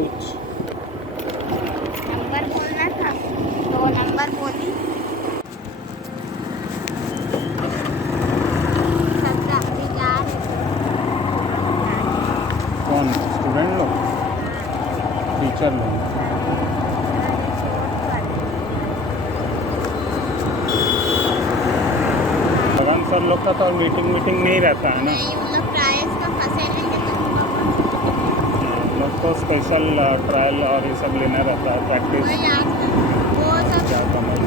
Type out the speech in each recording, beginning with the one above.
Pouch. Number बोलना था, 2 number बोली। 17 अभी जा रहे थे। कौन? स्टूडेंट लोग? टीचर लोग? भगवान सर लोग का तो मीटिंग नहीं रहता है ना। नहीं, वो लोग प्राइस का फंसे रहेंगे लोग तो स्पेशल ट्रायल और ये सब लेना रहता है, प्रैक्टिस वो सब क्या कमाल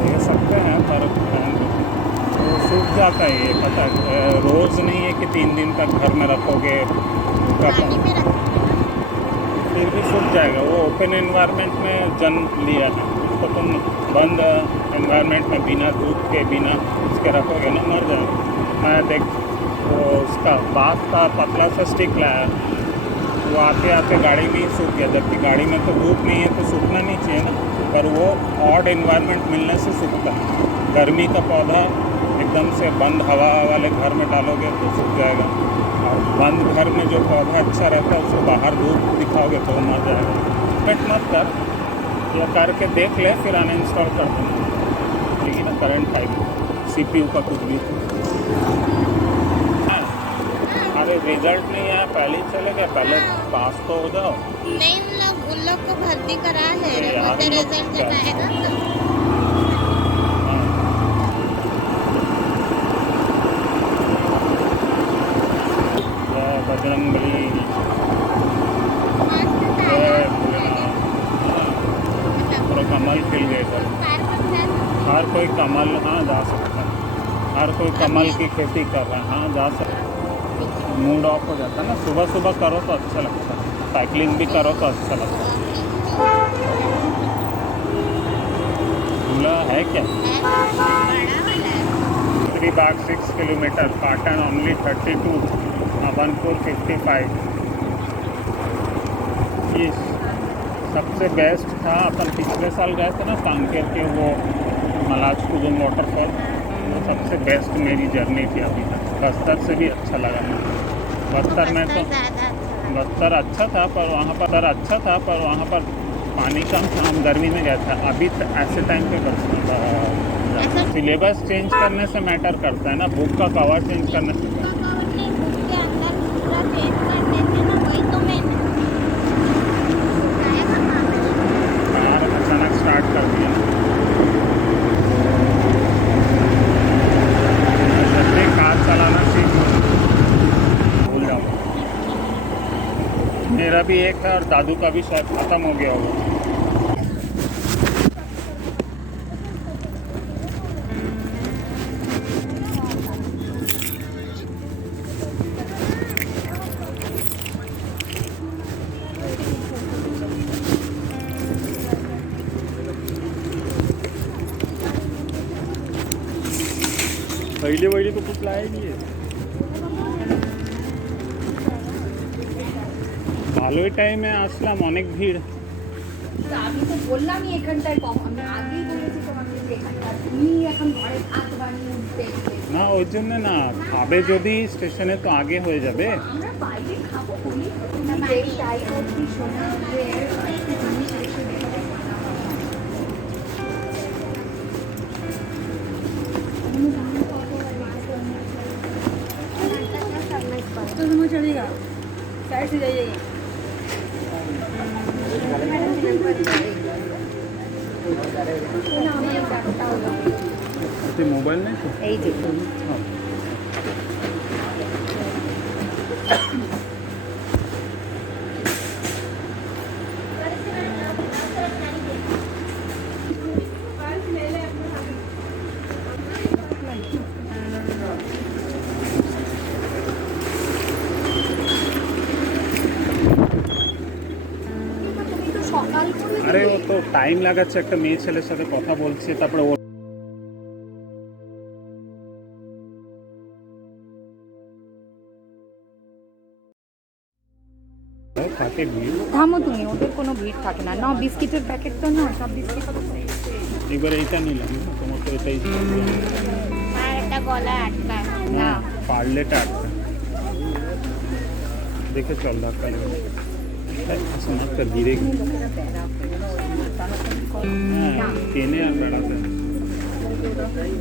दे सकते हैं, पर वो सूख जाता है, ये पता है। रोज़ नहीं है कि 3 दिन तक घर में रखोगे पानी में रखते फिर भी सूख जाएगा। वो ओपन एनवायरनमेंट में जन्म लिया है, उसको तुम बंद एनवायरनमेंट में बिना धूप के बिना उसके रखोगे ना, मर जाएगा। मैं देख वो उसका बाँस का पतला सा स्टिक लाया, वो आते आते गाड़ी में ही सूख गया, जबकि गाड़ी में तो धूप नहीं है तो सूखना नहीं चाहिए ना, पर वो ऑड एनवायरनमेंट मिलने से सूखता है। गर्मी का पौधा एकदम से बंद हवा वाले घर में डालोगे तो सूख जाएगा, और बंद घर में जो पौधा अच्छा रहता है उसको बाहर धूप दिखाओगे तो मर जाएगा। कट मत कर, या करके देख ले, फिर अनइंस्टॉल कर देना, लेकिन ना करंट फाइल CPU का कुछ भी। अरे रिजल्ट नहीं आया, पहले ही चले गए, पहले पास तो हो जाओ। नहीं, उन लोग को भर्ती करा है, यार, रिजल्ट जब आएगा तो। बजरंगबली पूरा कमल खिल गए थे। हर कोई कमल, हाँ जा सकता है, हर कोई कमल की खेती कर रहा है, हाँ जा सकता है। मूड ऑफ हो जाता है ना, सुबह सुबह करो तो अच्छा लगता है, साइकिलिंग भी करो तो अच्छा लगता है। झूला है क्या? 3 बाग 6 किलोमीटर, पाटन ओनली 32, अभनपुर 55। ये सबसे बेस्ट था, अपन पिछले साल गए थे ना कांकेर के वो मलाजकुदुम वाटरफॉल, वो सबसे बेस्ट मेरी जर्नी थी अभी तक। बस्तर से भी अच्छा लगा मुझे। बस्तर में तो बस्तर अच्छा था, पर वहाँ पर पानी कम था, हम गर्मी में गया था। अभी ऐसे टाइम पे बस सिलेबस चेंज करने से मैटर करता है ना, बुक का कवर चेंज करने से। अचानक स्टार्ट कर दिया, कार चलाना सीख भूल जाओ। मेरा भी एक था और दादू का भी शायद ख़त्म हो गया होगा। पहले तो कुछ लाया नहीं है। ভালোই টাইমে আসলাম, অনেক ভিড়। আমি তো বললামই এখানটায় কম, আমি আগেই বলেছি তোমাকে যে এখানটা তুমি এখন ঘরে ভাত বানিয়ে উঠতে না ওই জন্য না, খাবে যদি স্টেশনে তো আগে হয়ে যাবে। আমরা বাইরে খাবো বলি এই টাইম অবধি শোনা যে জিনিস এসে দেখে तो समझ चलेगा साइड से जाइए। मोबाइल नहीं আরে ও তো টাইম লাগাচ্ছে, একটা মেয়ে ছেলের সাথে কথা বলছে, তারপরে ও থাকে ভিড়। থামো তুমি, ওদের কোনো ভিড় থাকে না। না বিস্কিটের প্যাকেট তো না, সব বিস্কিট এবার এইটা নিলাম, তোমার তো এটাই আর একটা গলায় আটকা না পারলেটা আটকা। देखे चल धक्का लगे ऐसा मत कर गिरेगी লোকেরা বেড়া তাড়াতাড়ি কর হ্যাঁ ট্রেনে আর বেড়াতে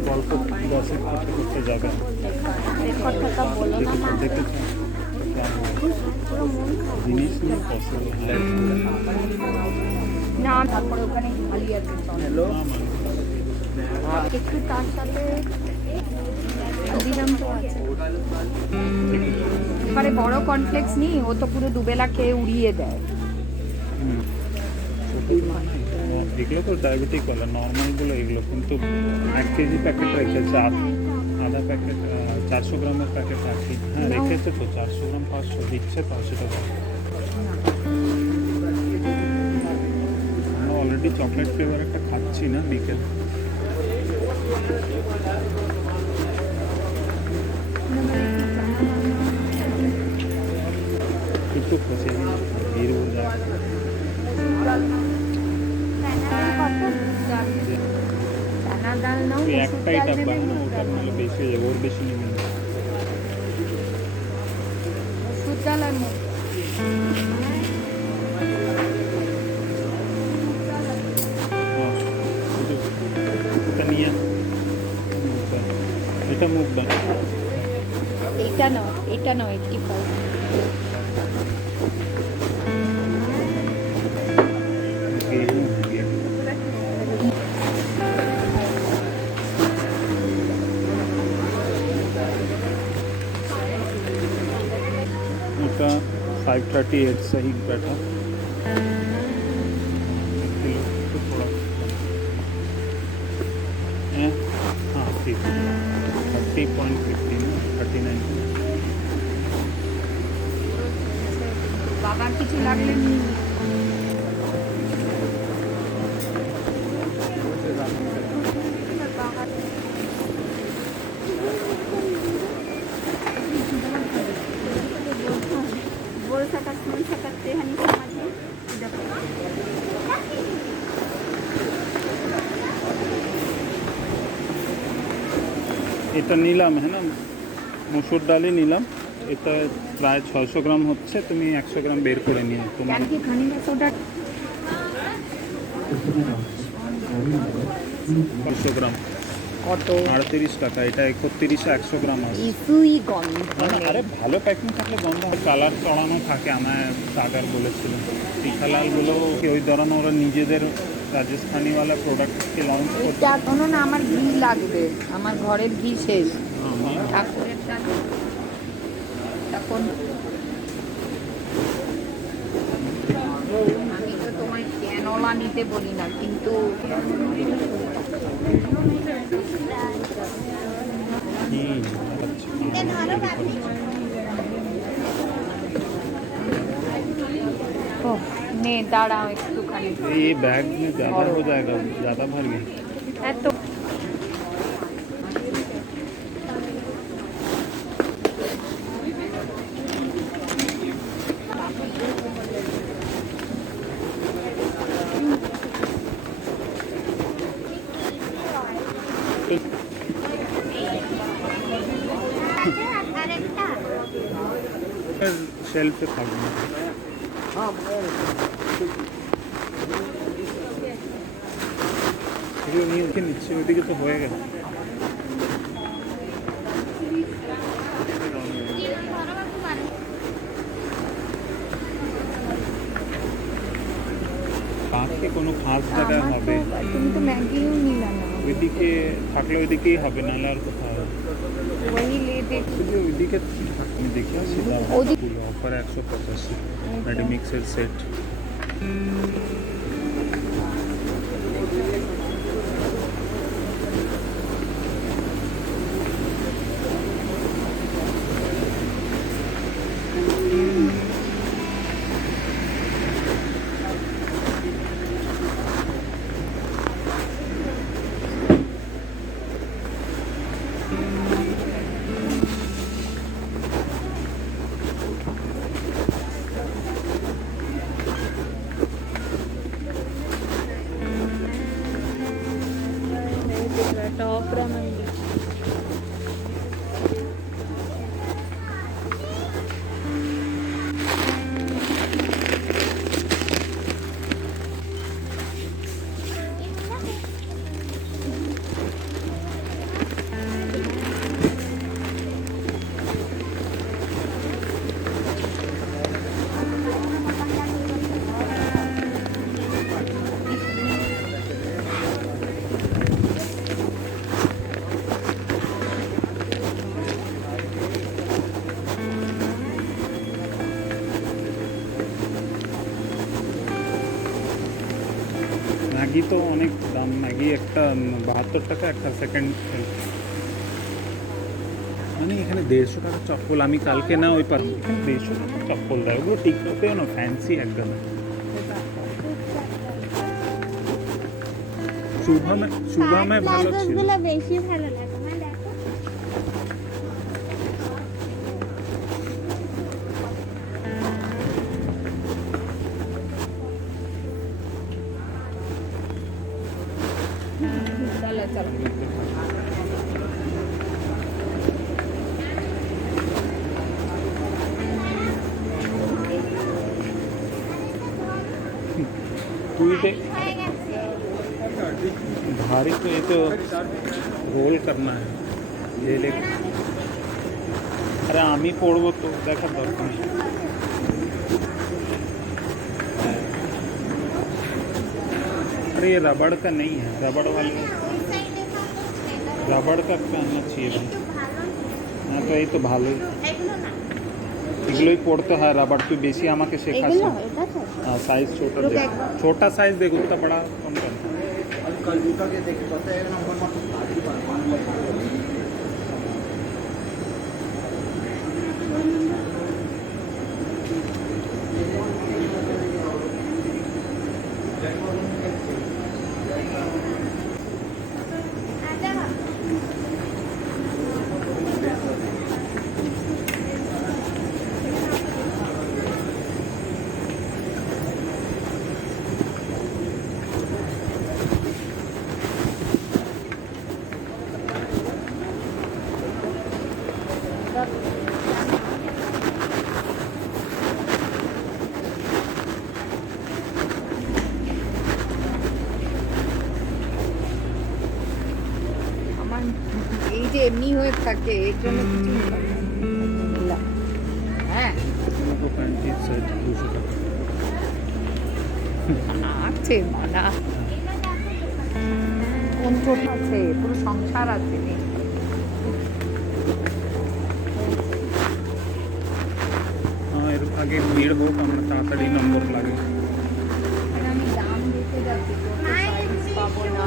গল্প গসিপ করতে করতে যাবে কথাটা বলো না মা দেখেছো জিনিস নিয়ে পসিবল না তারপরে ওখানে খালি আছে হ্যালো একটু তার সাথে দিলাম তো আছে এবারে বড় কমপ্লেক্স নি ও তো পুরো দুবেলা খেয়ে উড়িয়ে দেয় এগুলো তো ডায়াবেটিক বলে নর্মালগুলো এগুলো কিন্তু 1 কেজি প্যাকেট রেখেছে আধা প্যাকেট 400 গ্রামের প্যাকেট রাখি হ্যাঁ রেখেছে তো 400 গ্রাম 500 দিচ্ছে তো সেটা আমরা অলরেডি চকলেট ফ্লেভার একটা খাচ্ছি না বিকেল কিছু খুশি ভিড় হয়ে যায় দানা ডাল নাও তুই একটাই ডাব্বা না ওটার নাহলে বেশি হয়ে যাবে ওর বেশি নেবেন না মসুর ডাল আর মুগ এটা নিয়ে এটা মুখ ডাল এটা নাও 85 उसका 538 सही बैठा किलो तो थोड़ा हाँ ठीक 30.50 39 বাবার কিছু লাগলে নিয়ে बोल सकत सुन सकते हैं नहीं समझे এটা নিলাম হ্যাঁ না মসুর ডালই নিলাম এটা প্রায় 600 গ্রাম হচ্ছে তুমি 100 গ্রাম বের করে নিও তোমার কি খানি না সোডা 600 গ্রাম কত 38 টাকা এটা 31 100 গ্রাম আছে ইসুই গন্ধ আরে ভালো প্যাকিং থাকলে গন্ধ কালার চড়ানো থাকে আমায় সাগর বলেছিল টিকালালগুলো কি ওই ধরনের ওরা নিজেদের রাজস্থানিওয়ালা প্রোডাক্টকে লঞ্চ করছে এটা কোনো না আমার ঘি লাগবে আমার ঘরের ঘি শেষ ঠাকুরের ডাল তখন আমি তো তোমায় ক্যানোলা নিতে বলি না কিন্তু ने दाঁড়াও একটুখানি ये बैग में ज़्यादा हो जाएगा ज़्यादा भर गया এত शेल्फ पे खा गया নিচ্ছে ওইদিকে তো হয়ে গেল পাখে কোনো খাস জায়গায় হবে তুমি তো ম্যাগিও নিলা না ওইদিকে থাকলে ওইদিকেই হবে নাহলে আর কোথাও वही ले देख ওইদিকে আমি দেখি ওদিকে- অফার 185 মেডিমিক্সের সেট ম্যাগি তো অনেক দাম, ম্যাগি একটা 72 টাকা, একটা সেকেন্ড। মানে এখানে 150 টাকা চপ্পল, আমি কালকে না ওই পারবো, এখানে 150 টাকা চপ্পল দেয়, ওগুলো টিকটকেও না ফ্যান্সি একদম। শুভমে ভালো ছিল। গুলো বেশি ভালো লাগে মা, দেখো। চলো চলো। তুই দেখ, হয়ে গেছে। भारी तो ये तो रोल करना है, ये ले। अरे आमी पड़बो तो देखा दरकार नेই। अरे ये रबड़ का नहीं है, रबड़ वाले ওই সাইডে তো रबड़ का पहनना चाहिए भाई। একটু ভালো। हाँ तो ये तो ভালো, এগুলো না, এগুলোই পড়তে হয় রাবার। তুই বেশি আমাকে শেখাস এগুলো না। এটা তো हाँ साइज छोटा रुक देख, एक बार। छोटा साइज देख, उतना बड़ा कौन करना। कल जूता के देखे पता है नंबर मत আমার এই যে এমনি হয়ে থাকে এর জন্য কিছু নিলাম। হ্যাঁ को पैंतीस सेट 200 টাকা। আছে মানা, কোন ছোট আছে, পুরো সংসার আছে নে। हाँ এর আগে ভিড় হোক, আমরা তাড়াতাড়ি নম্বর লাগে। আমি দাম দেখে যাচ্ছি তো সাইজ পাবো না।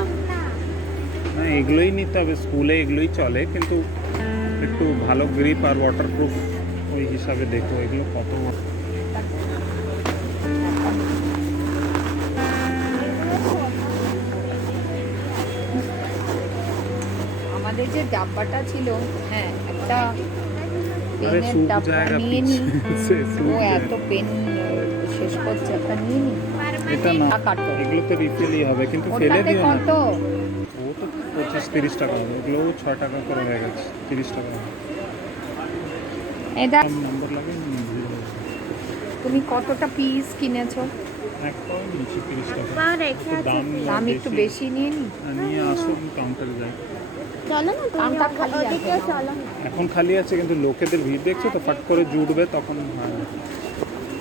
না এগুলোই নিতে হবে, স্কুলে এগুলোই চলে, কিন্তু একটু ভালো গ্রিপ আর ওয়াটারপ্রুফ ওই হিসাবে দেখো এগুলো কত। আমাদের যে ডাব্বাটা ছিল, হ্যাঁ একটা আরে পেনের सूख ডাব্বা जाएगा নিয়ে নি। पीछे से सूख ও जाएगा। এত পেন শেষ করছে, একটা নিয়ে নি। এটা না, কাটো। এগুলো তো রিফিলই হবে, কিন্তু ফেলে ওটাতে দিও না। কত? ও তো 25-30 টাকা হবে, এগুলো 6 টাকা করে হয়ে গেছে, 30 টাকা হবে। এটা কম নম্বর লাগে না, তুমি কতটা পিস কিনেছো? এক পাও নিচে 30 টাকা। পাও রেখে তো আছে। দাম একটু বেশি নিয়ে নি। নিয়ে আসুন, কাউন্টারে যাই। চলো না, তুমি কাউন্টার খালি আছে ওদিকে না? চলো না। এখন খালি আছে, কিন্তু লোকেদের ভিড় দেখছো তো, ফাট করে জুটবে তখন।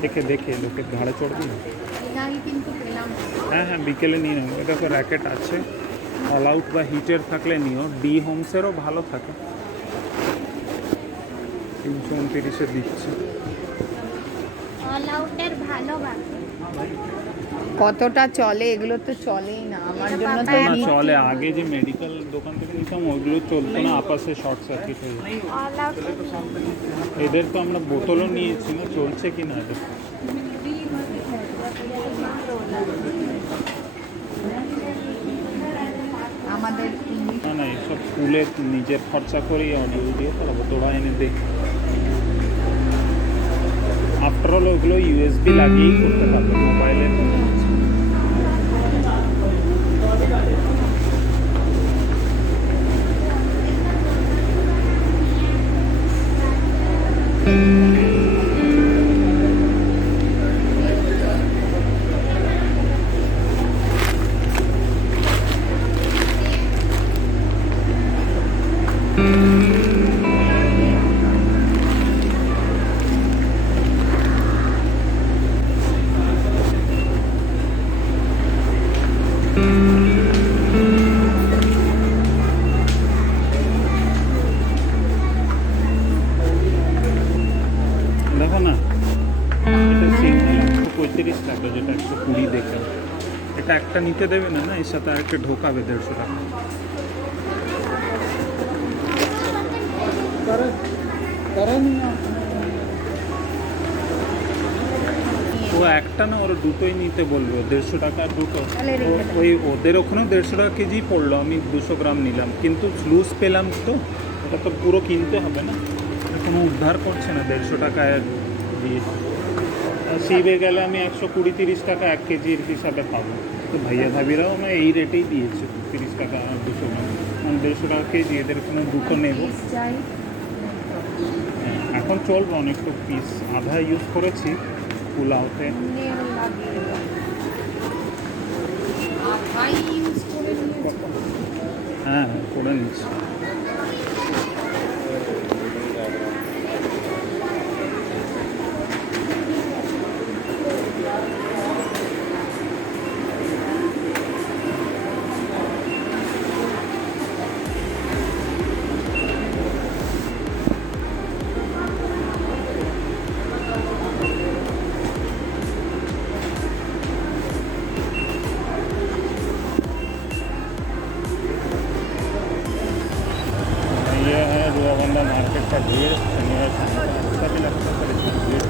দেখে দেখে লোকের ঘাড়ে চড়বি না। নাই কিন্তু পেলাম। হ্যাঁ হ্যাঁ, বিকেলে নিয়ে নেবো। এটা তো র্যাকেট আছে, অল আউট বা হিটের থাকলে নিও, ডি হোমসেরও ভালো থাকে, 329 দিচ্ছে। অল আউটের ভালো বাকি। কতটা চলে? এগুলো তো চলেই না আমার এটা জন্য তো বাবা না নিচ্ছি। চলে, আগে যে মেডিকেল দোকান থেকে নিতাম ওইগুলো চলতো না, আপাসে শর্ট সার্কিট হয়ে যেত। অল আউট এদের তো আমরা বোতলও নিয়েছি না, চলছে কি না এটা। আমাদের ইংলিশ না না, এসব স্কুলে নিজের খরচা করেই অডিও ভিডিও করাবো, তোরা এনে দে। আফটারঅল ওগুলো ইউএসবি লাগিয়েই করতে পারবে, মোবাইলের দেখো না, এটা সিঙ্গেল 135 টাকা, যেটা 120 দেখে। এটা একটা নিতে দেবে না, না এর সাথে আরেকটা ঢোকাবে 150 টাকা। ও একটা না ওরা দুটোই নিতে বলবো, 150 টাকা দুটো। তাহলে রেখে দাও। ওই ওদের ওখানেও 150 টাকা কেজি পড়লো, আমি 200 গ্রাম নিলাম, কিন্তু লুজ পেলাম তো, ওটা তো পুরো কিনতে হবে না, এটা কোনো উদ্ধার করছে না 150 টাকায় দিয়ে। শিবে গেলে আমি 120-30 টাকা 1 কেজির হিসাবে পাবো, তো ভাইয়া ভাবিরাও আমার এই রেটেই দিয়েছে, 30 টাকা আর 200 গ্রাম, আমি 150 টাকা কেজি, এদের কোনো দুটো নেবো। পিস চাই। হ্যাঁ, এখন চলবে অনেক তো পিস, আধা ইউজ করেছি পোলাওতে। নেল লাগিয়ে দাও। আঠাই ইউজ করে নিয়েছি। হ্যাঁ করে নিচ্ছি। ये है रुआबंदा मार्केट का भीड़, शनिवार शाम को अच्छा भी लगता है, पर इसमें भीड़